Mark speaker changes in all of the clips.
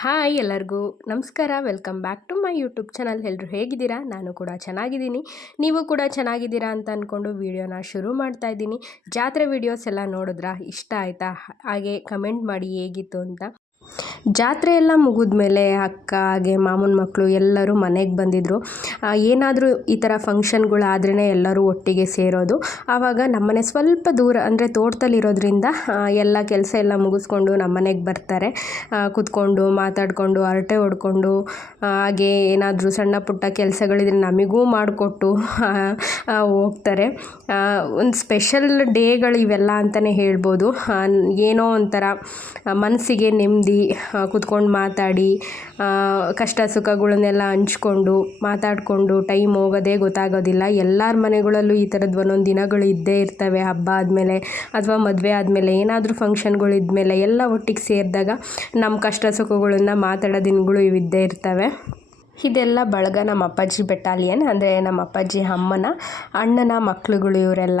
Speaker 1: Hi ಎಲ್ಲರಿಗೂ ನಮಸ್ಕಾರ, welcome back to my YouTube channel. ಎಲ್ಲರೂ ಹೇಗಿದ್ದೀರಾ? ನಾನು ಕೂಡ ಚೆನ್ನಾಗಿದ್ದೀನಿ. ನೀವು ಕೂಡ ಚೆನ್ನಾಗಿದ್ದೀರಾ ಅಂತ ಅಂದ್ಕೊಂಡು ವೀಡಿಯೋನ ಶುರು ಮಾಡ್ತಾ ಇದ್ದೀನಿ. ಜಾತ್ರೆ ವೀಡಿಯೋಸ್ ಎಲ್ಲ ನೋಡಿದ್ರಾ? ಇಷ್ಟ ಆಯಿತಾ? ಹಾಗೆ ಕಮೆಂಟ್ ಮಾಡಿ ಹೇಗಿತ್ತು ಅಂತ. ಜಾತ್ರೆ ಎಲ್ಲ ಮುಗಿದ್ಮೇಲೆ ಅಕ್ಕ, ಹಾಗೆ ಮಾಮನ ಮಕ್ಕಳು ಎಲ್ಲರೂ ಮನೆಗೆ ಬಂದಿದ್ದರು ಏನಾದರೂ ಈ ಥರ ಫಂಕ್ಷನ್ಗಳಾದ್ರೇ ಎಲ್ಲರೂ ಒಟ್ಟಿಗೆ ಸೇರೋದು. ಆವಾಗ ನಮ್ಮನೆ ಸ್ವಲ್ಪ ದೂರ, ಅಂದರೆ ತೋಟದಲ್ಲಿರೋದ್ರಿಂದ ಎಲ್ಲ ಕೆಲಸ ಎಲ್ಲ ಮುಗಿಸ್ಕೊಂಡು ನಮ್ಮನೆಗೆ ಬರ್ತಾರೆ. ಕೂತ್ಕೊಂಡು, ಮಾತಾಡಿಕೊಂಡು, ಹರಟೆ ಹೊಡ್ಕೊಂಡು ಹಾಗೆ ಏನಾದರೂ ಸಣ್ಣ ಪುಟ್ಟ ಕೆಲಸಗಳಿದ್ರೆ ನಮಗೂ ಮಾಡಿಕೊಟ್ಟು ಹೋಗ್ತಾರೆ. ಒಂದು ಸ್ಪೆಷಲ್ ಡೇಗಳು ಇವೆಲ್ಲ ಅಂತಲೇ ಹೇಳ್ಬೋದು ಏನೋ ಒಂಥರ ಮನಸ್ಸಿಗೆ ನೆಮ್ಮದಿ ಕೂತ್ಕೊಂಡು ಮಾತಾಡಿ ಕಷ್ಟ ಸುಖಗಳನ್ನೆಲ್ಲ ಹಂಚ್ಕೊಂಡು, ಮಾತಾಡಿಕೊಂಡು ಟೈಮ್ ಹೋಗೋದೇ ಗೊತ್ತಾಗೋದಿಲ್ಲ. ಎಲ್ಲರ ಮನೆಗಳಲ್ಲೂ ಈ ಥರದ್ದು ಒಂದೊಂದು ದಿನಗಳು ಇದ್ದೇ ಇರ್ತವೆ. ಹಬ್ಬ ಆದಮೇಲೆ ಅಥವಾ ಮದುವೆ ಆದಮೇಲೆ ಏನಾದರೂ ಫಂಕ್ಷನ್ಗಳು ಇದ್ಮೇಲೆ ಎಲ್ಲ ಒಟ್ಟಿಗೆ ಸೇರಿದಾಗ ನಮ್ಮ ಕಷ್ಟ ಸುಖಗಳನ್ನು ಮಾತಾಡೋ ದಿನಗಳು ಇವಿದ್ದೇ ಇರ್ತವೆ. ಇದೆಲ್ಲ ಬಳಗ ನಮ್ಮ ಅಪ್ಪಾಜಿ ಬೆಟಾಲಿಯನ್ ಅಂದರೆ ನಮ್ಮ ಅಪ್ಪಾಜಿ ಅಮ್ಮನ, ಅಣ್ಣನ ಮಕ್ಕಳುಗಳು ಇವರೆಲ್ಲ.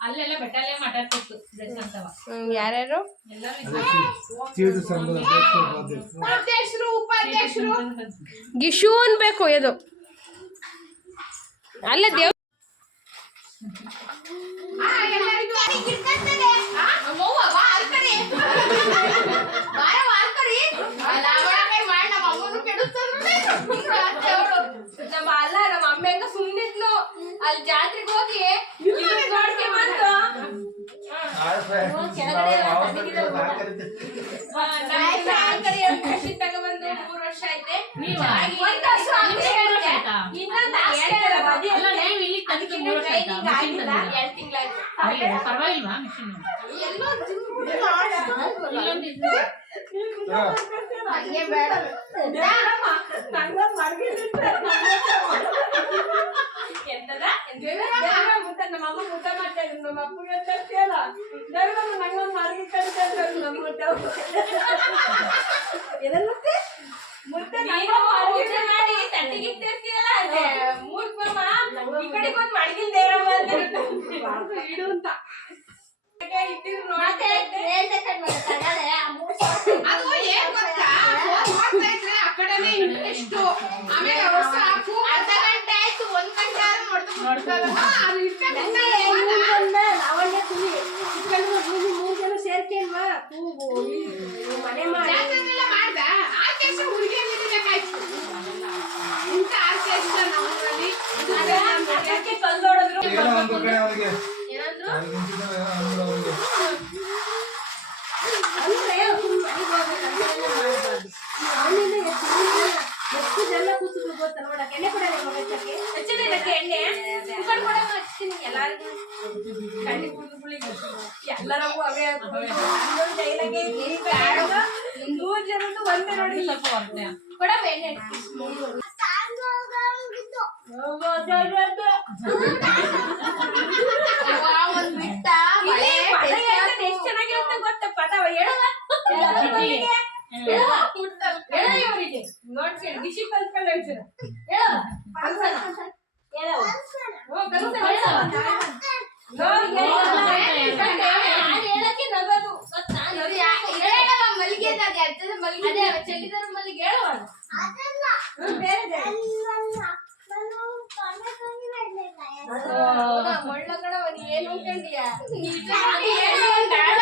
Speaker 2: ಅಲ್ಲೆಲ್ಲ ಬೆಟ್ಟಲ್ಲೇ ಮಾತಾಡ್ತಿತ್ತು ಅಂತವ
Speaker 1: ಯಾರ್ಯಾರು.
Speaker 3: ಅಧ್ಯಕ್ಷರು ಉಪಾಧ್ಯಕ್ಷರು
Speaker 1: ಗಿಶು ಅನ್ಬೇಕು ಇದು. ಅಲ್ಲ ದೇವ್
Speaker 2: ಆ, ಎಲ್ಲರಿಗೂ ಆ, ಅವ್ವ, ಬಾ, ಅಲ್ ಕಡೆ. ಬಾರವ್ವ, ಅಲ್ ಕಡೆ. ಆ, ನಾವ್ಯಾಕೆ ಮಾಡಿ ನಮ್ಮ ಅಮ್ಮನ್ನು ಕೆಡಿಸ್ತಾರೆ ನೋಡಿ. ಹಿಂಗ್ ಆಡ್ತೆ ಅವ್ಳು.
Speaker 1: ನಮ್ಮ ಅಲ್ಲ ನಮ್ಮ ಅಮ್ಮ ಹೆಂಗ ಸುಮ್ಮನಿದ್ಲು ಅಲ್ಲಿ ಜಾತ್ರೆಗೆ ಹೋಗಿ ತಗೊಬಂದು ಮೂರು ವರ್ಷ ಐತೆ
Speaker 2: ಪರವಾಗಿಲ್ವಾ ಮಿಷಿನ್
Speaker 1: ಬೇಡ ಎಂತದ? ನಮ್ಮ ಅಮ್ಮ ಊಟ ಮಾಡ್ತಾ ಇದ್ರು ನಮ್ಮ ಅಪ್ಪಗೆ ಅಂತ ಕೇಳ. ನಂಗೊಂದು ಮಾರ್ಗಿ ಕಡಿತ ನಮ್ಮ ಮುದ್ದೆ ನೀನು ಮುದ್ದೆ ಮಾಡಿ ತಟ್ಟೆಗೆ ಇಟ್ಟಿರ್ತೀಯಲ್ಲ, ಮೂರ್ ಮಾಮ, ಈ ಕಡೆಗೆ ಒಂದು ಮಡಗಿಲ್ ದೇವ್ರಮ್ಮ ಅಂತ ಇಡು ಅಂತ. ಇಟ್ಟಿದ್ರು ನೋಡ್ತಾ ಇದ್ದೆ.
Speaker 2: ಅದು ಇಷ್ಟೇ ಗೊತ್ತಲ್ಲ
Speaker 1: ಮನೆ
Speaker 2: ಮಾಡ್ದ ಆರ್ಕೆಸ್ಟ್ರಾ ಹುಡುಗಿ ನಿಲ್ಬೇಕಾಯ್ತು ಇಂಥ ಆರ್ಕೆಸ್ಟ್ರಾ ಅಲ್ಲಿ
Speaker 1: ಅದಕ್ಕೆ ಕಲ್ಲೋಡಿದ್ರು ಜನದ್ದು ಒಂದೇ ನೋಡಿ
Speaker 2: ಸ್ವಲ್ಪ
Speaker 1: ಕೊಡವ ಎಷ್ಟ್ ಗೊತ್ತಾ ಹೇಳ ಗಿಶಿ ಕಲ್ತ್ಕೊಂಡು ಹೇಳ್ತೀರ ಹೇಳಲ್ಲ ಕಲ್ಸಲ್ಲ ಹೇಳವ ಓ ಕಲ್ಸಲ್ಲ ಹೇಳವ ನೋಡಿ ಹೇಳಕ್ಕೆ ನಗೋದು ಗೊತ್ತಾ
Speaker 2: ಹೇಳವ ಮಲ್ಲಿಗೆ ಅಂತ ಅದು ಎತ್ತದ ಮಲ್ಲಿಗೆ
Speaker 1: ಅದೇ ಚೆಲ್ಲಿದಾರ ಮಲ್ಲಿಗೆ ಹೇಳುವ ಹ್ಮ್, ಬೇರೆ ಮಳ್ಳಗಡ ಏನು ಅನ್ಕೊಂಡಿಯ ಬೇಡ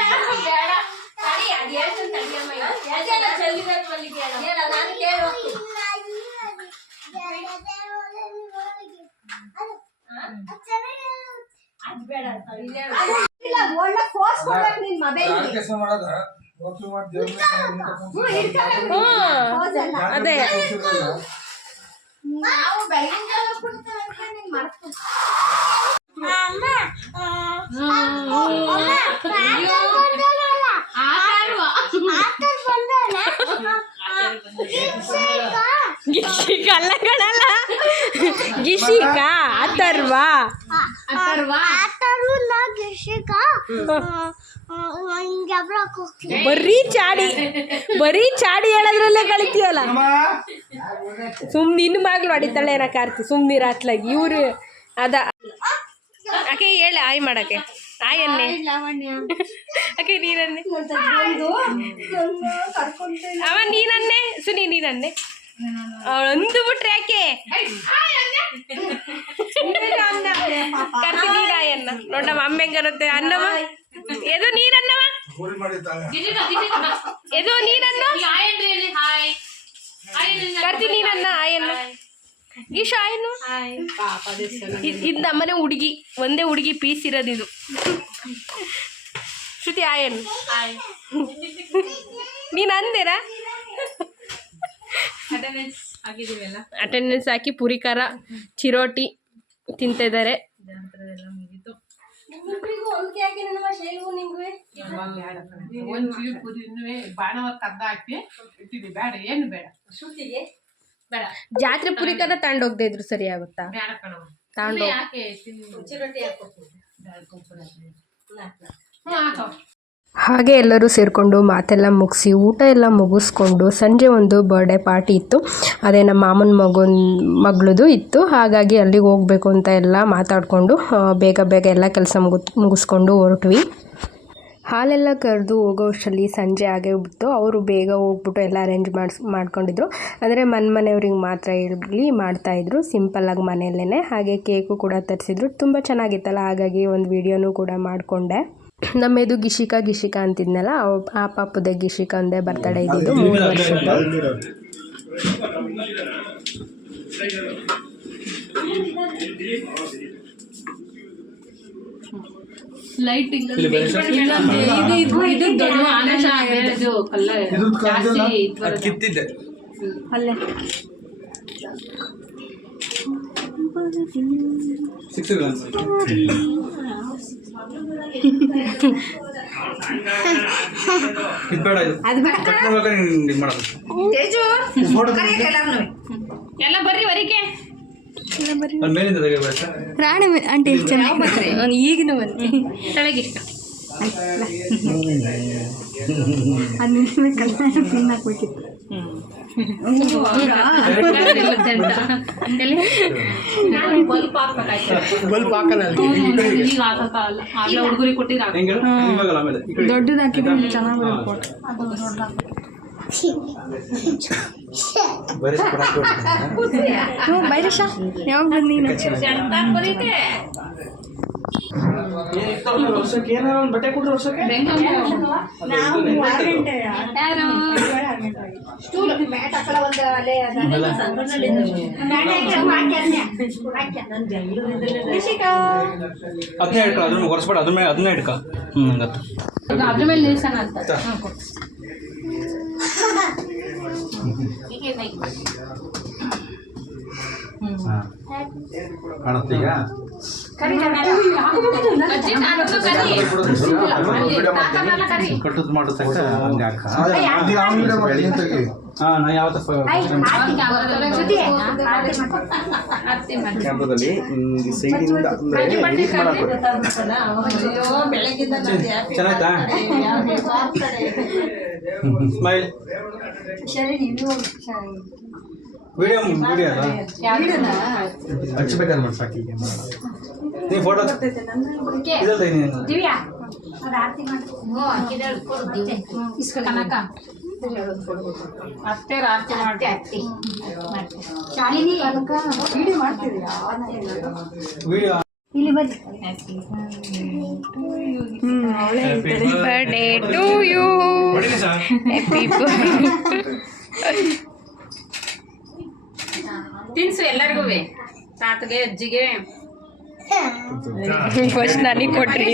Speaker 1: ಬೇಡ ತಡಿ ಅದ್ ಹೇಳ್ತೀನಿ ತಡಿಯಮ್ಮ ಈಗ. ಅದೆಲ್ಲ ಚೆಲ್ಲಿದಾರ ಮಲ್ಲಿಗೆ ಹೇಳು. ಹೇಳ ನಾನು ಕೇಳು ಅದ್ ಬೇಡ ಅಂತ ಇಲ್ಲಿ ಹೇಳು.
Speaker 3: ಆರ್ಕೆಸ್ಟ್ರಾ ಮಾಡೋದ ಹೋಟ್ಲು ಮಾಡಿ ದೇವ್ರ ಮೇಲೆ ಕೂತ್ಕೊಂಡು
Speaker 1: ಅದೇ.
Speaker 2: ನಾವು ಬೆಳಗಿನ ಜಾವ ಕುಡಿತೇವೆ ನೀನ್ ಮರ್ತು.
Speaker 4: ಬಂದಲ್ಲ.
Speaker 1: ಗಿಶಿಕ ಅಲ್ಲ ಕಣಲ್ಲ ಗಿಶಿಕ ಅಥರ್ವ? ಬರೀ ಚಾಡಿ. ಬರೀ ಚಾಡಿ ಹೇಳೋದ್ರಲ್ಲೇ ಕಳಿತೀಯಲ್ಲ ಸುಮ್ ನಿನ್ನ ಮಾಗ್ಲು ಹೊಡಿತಾಳೆ ಏನ ಕಾರ್ತಿ. ಸುಮ್ನಿರ ಅತ್ಲಾಗಿ ಇವ್ರು ಅದ. ಅಕೆ ಹೇಳಿ ಆಯ್ ಮಾಡಕ್ಕೆ. ಆಯ್ ಅನ್ನೆ. ಅಕೆ ನೀನನ್ನೆ. ಅವ ನೀನನ್ನೇ. ಸುನಿ ನೀನನ್ನೆ. ಅವಳು ಅಂದು ಬಿಟ್ರೆ ಯಾಕೆ? ಕರ್ತಿ ನೀನ ಅನ್ನ ನೋಡಮ್ಮ ಅಮ್ಮ ಹೆಂಗರುತ್ತೆ ಅನ್ನವ? ಎದು ನೀರ್
Speaker 3: ಹೋಳಿ ಮಾಡಿದ್ದಾಳೆ.
Speaker 1: ಎದು ನೀನನ್ನ? ಕರ್ತಿ ನೀನನ್ನ ಆಯನ್ನ ಈಶ ಆಯನ್ನು ಇದ್- ಇದ್ ನಮ್ಮನೆ ಹುಡುಗಿ. ಒಂದೇ ಹುಡುಗಿ ಪೀಸ್ ಇರೋದು ಇದು. ಶ್ರುತಿ ಆಯನ್ ನೀನ್ ಅಂದೇರಾ ಅಟೆಂಡೆನ್ಸ್ ಹಾಕಿ ಪುರಿ ಖಾರ ಚಿರೋಟಿ
Speaker 4: ಬೇಡ ಬೇಡ
Speaker 1: ಜಾತ್ರೆ ಪುರಿ ಖಾರ ತಗೊಂಡೋಗ್ದೇ ಇದ್ರು ಸರಿ ಆಗುತ್ತಾ? ತಗೊಂಡೋಗಿ ಹಾಗೆ ಎಲ್ಲರೂ ಸೇರಿಕೊಂಡು ಮಾತೆಲ್ಲ ಮುಗಿಸಿ ಊಟ ಎಲ್ಲ ಮುಗಿಸ್ಕೊಂಡು ಸಂಜೆ ಒಂದು ಬರ್ಡೇ ಪಾರ್ಟಿ ಇತ್ತು. ಅದೇ ನಮ್ಮ ಮಾಮನ ಮಗನ ಮಗಳದು ಇತ್ತು. ಹಾಗಾಗಿ ಅಲ್ಲಿಗೆ ಹೋಗಬೇಕು ಅಂತ ಎಲ್ಲ ಮಾತಾಡಿಕೊಂಡು ಬೇಗ ಬೇಗ ಎಲ್ಲ ಕೆಲಸ ಮುಗು, ಮುಗಿಸ್ಕೊಂಡು ಹೊರಟ್ವಿ. ಹಾಲೆಲ್ಲ ಕರೆದು ಹೋಗೋಷ್ಟರಲ್ಲಿ ಸಂಜೆ ಆಗೇ ಬಿಟ್ಟು ಅವರು ಬೇಗ ಹೋಗ್ಬಿಟ್ಟು ಎಲ್ಲ ಅರೇಂಜ್ ಮಾಡಿಸ್, ಮಾಡ್ಕೊಂಡಿದ್ರು. ಅಂದರೆ ಮನೆ ಮನೆಯವ್ರಿಗೆ ಮಾತ್ರ ಇರಲಿ ಮಾಡ್ತಾಯಿದ್ರು ಸಿಂಪಲ್ಲಾಗಿ ಮನೆಯಲ್ಲೇ ಹಾಗೆ ಕೇಕು ಕೂಡ ತರಿಸಿದ್ರು. ತುಂಬ ಚೆನ್ನಾಗಿತ್ತಲ್ಲ, ಹಾಗಾಗಿ ಒಂದು ವಿಡಿಯೋನೂ ಕೂಡ ಮಾಡಿಕೊಂಡೆ. ನಮ್ಮೆದು ಗಿಶಿಕಾ ಗಿಶಿಕಾ ಅಂತಿದ್ನಲ್ಲ ಅವ್- ಆ ಪಾಪದ ಗಿಶಿಕಾ ಅಂದೇ ಬರ್ತಡೇ ಇದ್ದಿದ್ದು ಮೂರು ವರ್ಷದ್ದು
Speaker 4: ಇದು ಇದು ದೊಡ್ಡ ಕಲ್ಲರ್? ಜಾಸ್ತಿ.
Speaker 3: ಕಿತ್ತಿದ್ದೆ. ಸಿಕ್ಸಿಲ್ಲ ಇದು
Speaker 4: ಎಲ್ಲ ಬರ್ರಿ ವರಿಕೆ.
Speaker 1: ರಾಣಿ ಆಂಟಿ ಈಗಿನ ಬಂದು
Speaker 4: ತಲೆಗಿಷ್ಟ ಬಲ್ಪ್ ಹಾಕ್ಬೇಕಾಯ್ತು
Speaker 3: ಬಲ್ಪ್ ಹಾಕಲ್ಲ
Speaker 4: ಈಗ ಹಾಕಕ್ಕಾಗಲ್ಲ ಆಗ್ಲೇ ಹುಡುಗರಿಗೆ ಕೊಟ್ಟಿದ್ರೆ
Speaker 3: ಹೆಂಗೆ ಇವಾಗಲ್ಲ ಆಮೇಲೆ ಈ ಕಡೆ.
Speaker 1: ದೊಡ್ಡದು ಹಾಕಿದ್ರೆ ಚೆನ್ನಾಗಿ
Speaker 3: ಬರೀ ಕೊಡಕ್ಕೆ ಹೋಗ್ತೀನಿ.
Speaker 1: ಹ್ಞೂ ಬೈರಶ ಯಾವಾಗ ಬಂದು
Speaker 3: ವರ್ಷಕ್ಕೆ ಏನಾರ ಒಂದು ಬಟ್ಟೆ ಅದನ್ನೇ ಅದ್ರ ಮೇಲೆ ಅದನ್ನೇ ಇಟ್ಕ ಹ್ಞೂ ಕಟ್ಟುದು ಮಾಡೋ ತಕ್ಷಣ ಹಂಗೆ ಹಾಕ. ಹಾಂ ನಾ ಫೋಟೋ ಇದಲ್ಲ ನೀನು.
Speaker 4: ಕನಕ. ಅಷ್ಟೇ ರಾತ್ರಿ ಮಾಡ್ತಿ
Speaker 3: video
Speaker 1: birthday to you happy
Speaker 4: ತಿನ್ಸು ಎಲ್ಲರಿಗೂ ತಾತಗೆ ಅಜ್ಜಿಗೆ.
Speaker 1: ಫಸ್ಟ್ ನನಗೆ ಕೊಟ್ರಿ.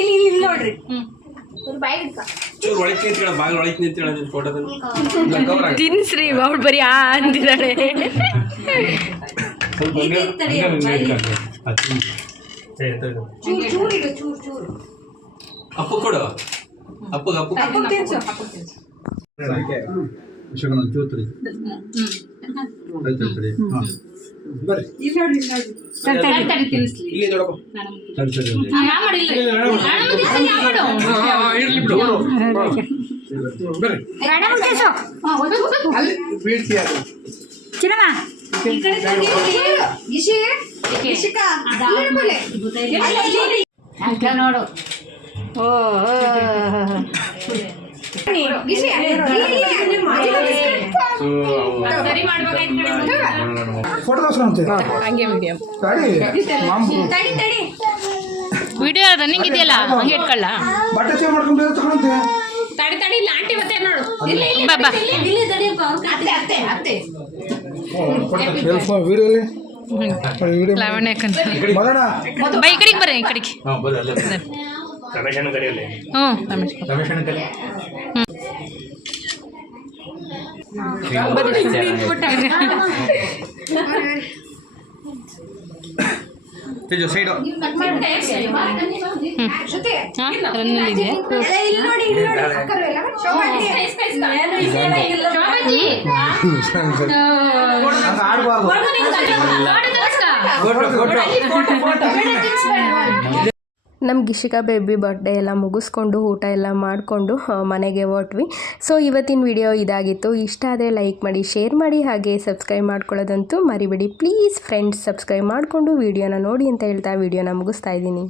Speaker 1: ಇಲ್ಲಿ ಇಲ್ಲಿ ನೋಡ್ರಿ. ತಿನ್ಸ್ರಿ ಅವಳು ಬರೀ ಆ ಅಂತಿದ್ದಾಳೆ
Speaker 5: ಚೂರ್ ಚೂರ್.
Speaker 4: ಅಪ್ಪು ಕೊಡು. ಅಪ್ಪು. ಅಪ್ಪು ವಿಷಯಗಳನ್ನು ಚೂತ್ರಿ ಆಯ್ತು ಸರಿ ಹಾಂ
Speaker 6: ತಡಿ, ತಡಿ, ತಿನ್ನಿಸ್ಲಿ.
Speaker 4: ಇಲ್ಲಿ ನೋಡಪ್ಪ. ಸರಿ ಸರಿ
Speaker 6: ಯಾವ
Speaker 4: ಇರ್ಲಿ ಬಿಡು. ಬರ್ರಿ. ಅಲ್ಲಿ. ಬೀಳ್ಸಿ ಅದು
Speaker 5: ಗಿಶಿ ಗಿಶಿಕಾ ಇರ್ಬಲೆ. ಅಲ್ಲ, ಇಲ್ಲಿ, ಇಲ್ಲಿ.
Speaker 6: ಅಕ್ಕ ನೋಡು.
Speaker 1: ವಿಡಿಯೋ
Speaker 7: ಅದ ಮಾಮೂಲು.
Speaker 5: ತಡಿ ತಡಿ.
Speaker 3: ವಿಡಿಯೋ ರನ್ನಿಂಗ್ ಇದೆಯಲ್ಲ? ಹಂಗೆ ಇಟ್ಕೊಳ್ಳ.
Speaker 7: ಬಟ್ಟೆ ಚೇಂಜ್ ಮಾಡ್ಕೊಂಡು ತಗೊಳಂತೆ.
Speaker 1: ತಡಿ ತಡಿ ಇಲ್ಲ ಆಂಟಿ ಮತ್ತೆ ನೋಡು.
Speaker 3: ಬಾ ಬಾ.
Speaker 5: ಅತ್ತೆ ಅತ್ತೆ ಅತ್ತೆ.
Speaker 7: ವಿಡಿಯೋಲಿ
Speaker 3: ಲಾವಣ್ಯ ಅಕ್ಕಂತ
Speaker 7: ಮದಣ
Speaker 3: ಬಾ ಈ ಕಡೆಗೆ ಬರ್ರಿ ಈ ಕಡೆಗೆ. ಹ್ಞೂ ರಮೇಶ್
Speaker 4: ತೇಜು ಸೈಡು.
Speaker 7: ಆಡಬಾರ್ದು.
Speaker 1: ನಮ್ಮ ಗಿಶಿಕಾ ಬೇಬಿ ಬರ್ಡೇ ಎಲ್ಲ ಮುಗಿಸ್ಕೊಂಡು ಊಟ ಎಲ್ಲ ಮಾಡಿಕೊಂಡು ಮನೆಗೆ ಹೊಟ್ವಿ. ಸೊ ಇವತ್ತಿನ ವಿಡಿಯೋ ಇದಾಗಿತ್ತು. ಇಷ್ಟ ಆದರೆ ಲೈಕ್ ಮಾಡಿ ಶೇರ್ ಮಾಡಿ, ಹಾಗೆ ಸಬ್ಸ್ಕ್ರೈಬ್ ಮಾಡ್ಕೊಳ್ಳೋದಂತೂ ಮರಿಬೇಡಿ. ಪ್ಲೀಸ್ ಫ್ರೆಂಡ್ಸ್ ಸಬ್ಸ್ಕ್ರೈಬ್ ಮಾಡಿಕೊಂಡು ವಿಡಿಯೋನ ನೋಡಿ ಅಂತ ಹೇಳ್ತಾ ವಿಡಿಯೋನ ಮುಗಿಸ್ತಾ ಇದ್ದೀನಿ.